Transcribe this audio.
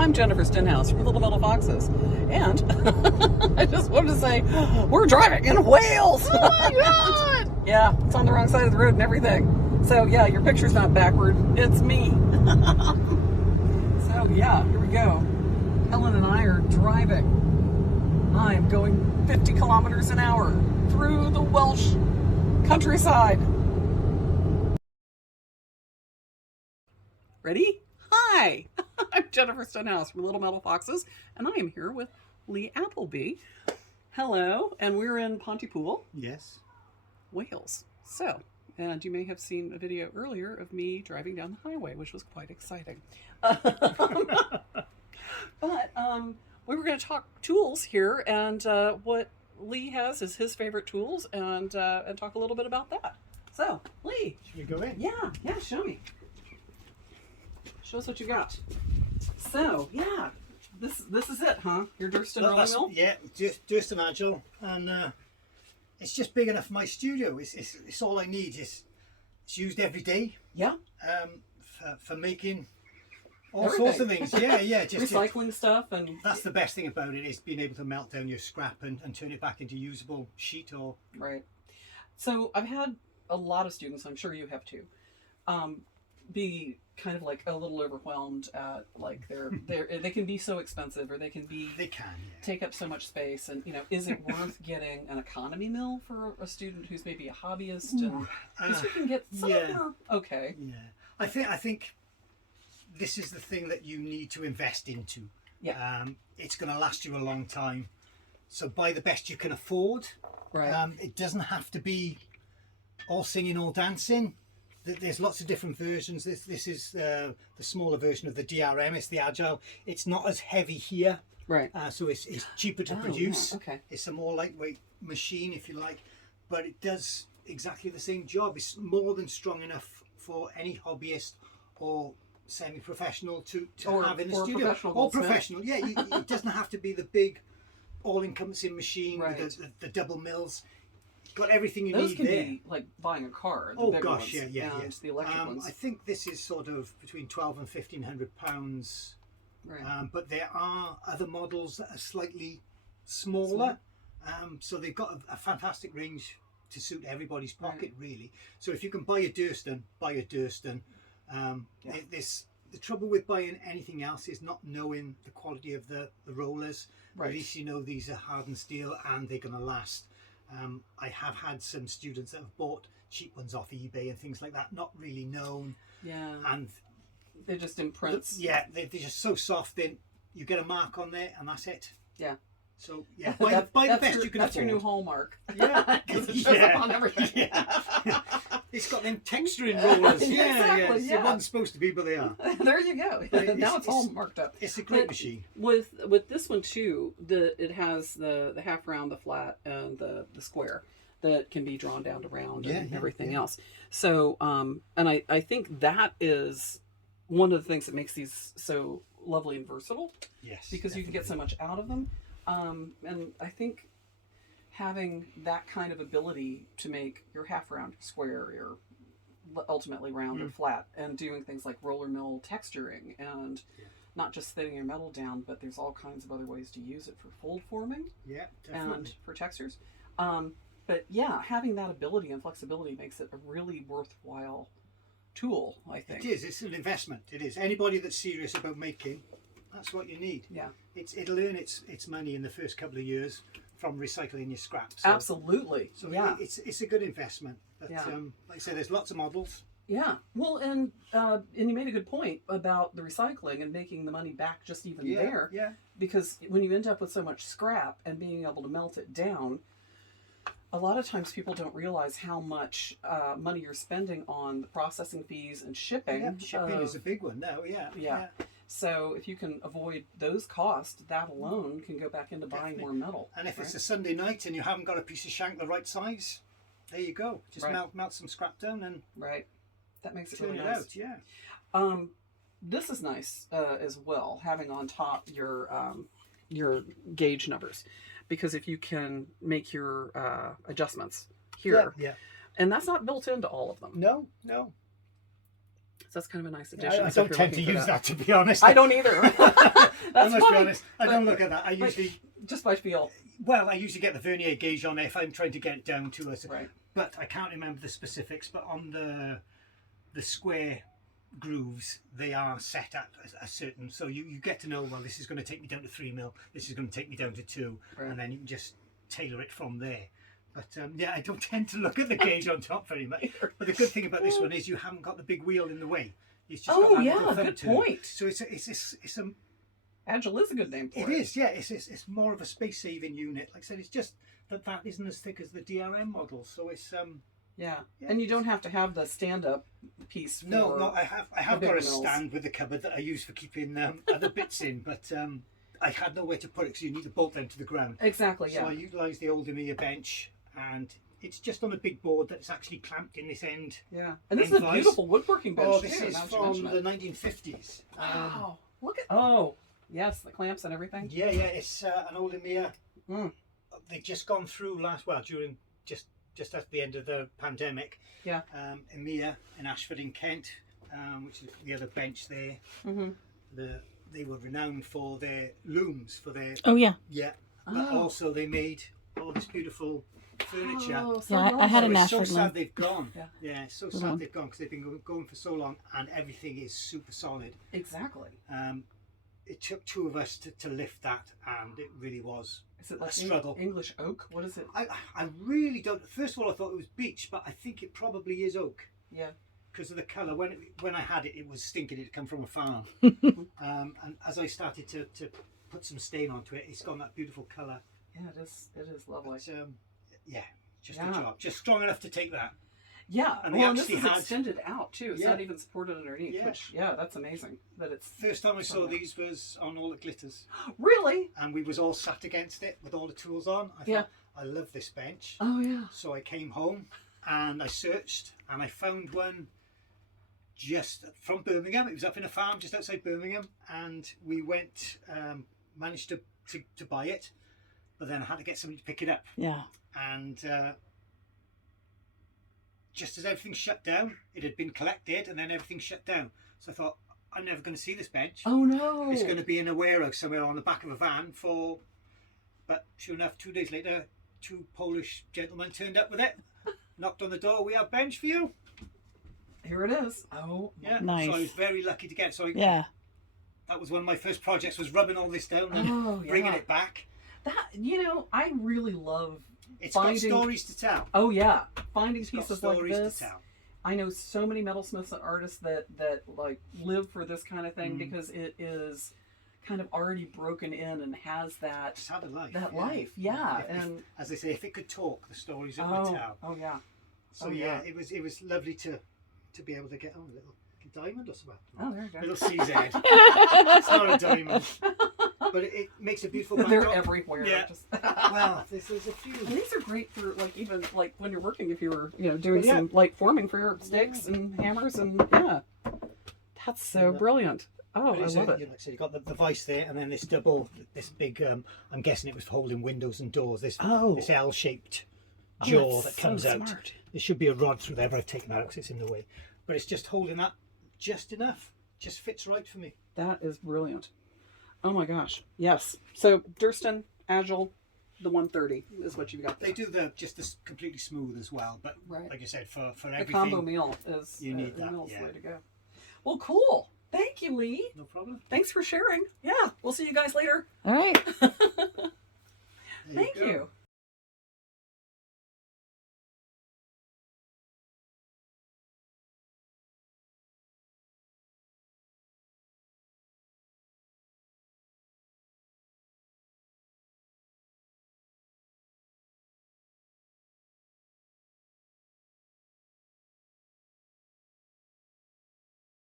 I'm Jennifer Stenhouse from Little Metal Foxes. And I just wanted to say, we're driving in Wales! Oh my god! Yeah, it's on the wrong side of the road and everything. So yeah, your picture's not backward, it's me. So yeah, here we go. Helen and I are driving. I'm going 50 kilometers an hour through the Welsh countryside. Ready? Hi! I'm Jennifer Stenhouse from Little Metal Foxes, and I am here with Lee Appleby. Hello, and we're in Pontypool, Yes. Wales. So, and you may have seen a video earlier of me driving down the highway, which was quite exciting. But we were going to talk tools here, and what Lee has is his favorite tools, and talk a little bit about that. So, Lee. Should we go in? Yeah, show me. Show us what you got. So, yeah, this is it, huh? Your Durston rolling mill? Yeah, Durston Agile, and it's just big enough for my studio. It's all I need. It's used every day. Yeah. For making all Everything. sorts of things. Yeah. Just recycling stuff and that's the best thing about it, is being able to melt down your scrap and turn it back into usable sheet or. right. So I've had a lot of students, I'm sure you have too, be kind of like a little overwhelmed at like they can be so expensive, or they can take up so much space, and is it worth getting an economy mill for a student who's maybe a hobbyist? And because you can get some of them are okay. Yeah, I think this is the thing that you need to invest into. Yeah. It's going to last you a long time, so buy the best you can afford. Right. It doesn't have to be all singing, all dancing. There's lots of different versions. This is the smaller version of the DRM. It's the Agile. It's not as heavy here, Right. so it's cheaper to produce. Yeah, okay. It's a more lightweight machine, if you like, but it does exactly the same job. It's more than strong enough for any hobbyist or semi-professional to have in the studio. Professional Or goldsmith. professional, yeah. It doesn't have to be the big, all-encompassing machine Right. with the double mills. Got everything you Those need can there. be like buying a car. The Oh bigger gosh, ones, yeah. and the electric ones. I think this is sort of between £1,200 and £1,500, Right. but there are other models that are slightly smaller. So they've got a fantastic range to suit everybody's pocket, really. So if you can buy a Durston, buy a Durston. The trouble with buying anything else is not knowing the quality of the rollers. Right. At least you know these are hardened steel and they're going to last. I have had some students that have bought cheap ones off eBay and things like that, not really known. Yeah. And They're just imprints. they're just so soft. Then you get a mark on there, and that's it. Yeah. So yeah, buy the best you can That's afford. your new hallmark. Yeah, Because it shows up on everything. Yeah. It's got them texturing rollers. Exactly, It wasn't supposed to be, but they are. There you go. But Now it's all marked up. It's a great But machine. With this one too, it has the half round, the flat, and the square that can be drawn down to round and everything else. So and I think that is one of the things that makes these so lovely and versatile. Yes. Because you can get so much out of them. And I think having that kind of ability to make your half round, square, or ultimately round or flat, and doing things like roller mill texturing, and not just thinning your metal down, but there's all kinds of other ways to use it for fold forming. Yeah, definitely. And for textures. But yeah, having that ability and flexibility makes it a really worthwhile tool, I think. It is. It's an investment. It is. Anybody that's serious about making, that's what you need. Yeah. It'll earn its money in the first couple of years from recycling your scrap. So, Absolutely. So yeah. it's a good investment. But Yeah. like I said, there's lots of models. Yeah. Well, and you made a good point about the recycling and making the money back just even there. Yeah. Because when you end up with so much scrap and being able to melt it down, a lot of times people don't realize how much money you're spending on the processing fees and shipping. Yeah, shipping is a big one now. Yeah. So if you can avoid those costs, that alone can go back into buying more metal. And if it's a Sunday night and you haven't got a piece of shank the right size, there you go. Just melt some scrap down and that makes it turn really it nice. out. Yeah. This is nice as well, having on top your gauge numbers, because if you can make your adjustments here, Yeah. and that's not built into all of them. No. So that's kind of a nice addition. I so if don't you're tend to looking for use that, to be honest. I don't either. I That's must funny. be honest. I don't look at that. I But usually, just by feel. well, I usually get the vernier gauge on it if I'm trying to get it down to us. Right. But I can't remember the specifics. But on the square grooves, they are set at a certain. So you get to know, well, this is going to take me down to 3 mil. This is going to take me down to 2, Right. and then you can just tailor it from there. But yeah, I don't tend to look at the gauge on top very much. But the good thing about this one is you haven't got the big wheel in the way. It's just got that little thumb good turn. point. So it's a Agile is a good name for it is, yeah. It's more of a space saving unit. Like I said, it's just that isn't as thick as the DRM model. So it's Yeah. Yeah. And you don't have to have the stand-up piece. no, I have the got a big mills. stand with the cupboard that I use for keeping other bits in, but I had nowhere to put it because you need to bolt them to the ground. Exactly. So Yeah. I utilised the old Emiya bench, and it's just on a big board that's actually clamped in this end. Yeah. And this is a Advice. beautiful woodworking bench Oh, this too. is now that you from mention the it. 1950s. Wow. Look at. Oh, yes, the clamps and everything. Yeah, it's an old Emiya. Mm. They've just gone through during just at the end of the pandemic. Yeah. Emiya in Ashford in Kent, which is the other bench there. Mm-hmm. They were renowned for their looms, for their Oh yeah. but Oh. also they made all this beautiful furniture. Oh, so Yeah, I had lovely. a It's so Ashford sad loom. they've gone. Yeah. It's so Mhm. sad they've gone because they've been going for so long, and everything is super solid. Exactly. It took 2 of us to lift that, and it really was. Is it like struggle. English oak? What is it? I really don't. First of all, I thought it was beech, but I think it probably is oak Yeah. because of the colour. When I had it, it was stinking. It had come from a farm. And as I started to put some stain onto it, it's got that beautiful colour. Yeah, it is. It is lovely. But, yeah, just Yeah. a job. Just strong enough to take that. Yeah. And they Well, and this actually is had- extended out too. It's Yeah. not even supported underneath. Yeah. Which, yeah, that's amazing. That it's First time I saw Oh, yeah. these was on All the Glitters, really. and we was all sat against it with all the tools on. I Yeah. thought, I love this bench. Oh yeah. So I came home and I searched and I found one just from Birmingham. It was up in a farm just outside Birmingham, and we went, managed to buy it, but then I had to get somebody to pick it up. Yeah. And just as everything shut down, it had been collected and then everything shut down. So I thought, I'm never going to see this bench. Oh no. It's going to be in a warehouse somewhere on the back of a van but sure enough, 2 days later, 2 Polish gentlemen turned up with it, knocked on the door, we have bench for you. Here it is. Oh Yeah. Nice. So I was very lucky to get it. So Yeah. that was one of my first projects, was rubbing all this down and Oh, bringing yeah. it back. That I really love. It's Finding- got stories to tell. Oh yeah, finding It's got pieces like stories this. to tell. I know so many metalsmiths and artists that like live for this kind of thing because it is kind of already broken in and has that It's had a life. life. Yeah, If- and as they say, if it could talk, the stories it would tell. oh yeah. So Oh, yeah, yeah. it was lovely to be able to get a little diamond or something. Oh, there you go. Little CZ. It's not a diamond, but it makes a beautiful They're backdrop. everywhere. Yeah. Just- Well, there's a few. and these are great for like even like when you're working if you were doing Well, yeah. some light forming for your sticks and hammers and that's so Yeah. brilliant. Oh, I It's love it. Like I said, you got the vice there, and then this big. I'm guessing it was for holding windows and doors. This L-shaped jaw that's that comes so out. smart. There should be a rod through there, but I've taken that out because it's in the way. But it's just holding that just enough. Just fits right for me. That is brilliant. Oh my gosh. Yes. So Durston Agile, the 130 is what you've got there. They do just this completely smooth as well, but Right. like I said, for The everything, combo meal is you need the that, meal's yeah. the way to go. Well, cool. Thank you, Lee. no problem. Thanks for sharing. Yeah, we'll see you guys later. All right. There Thank go. you.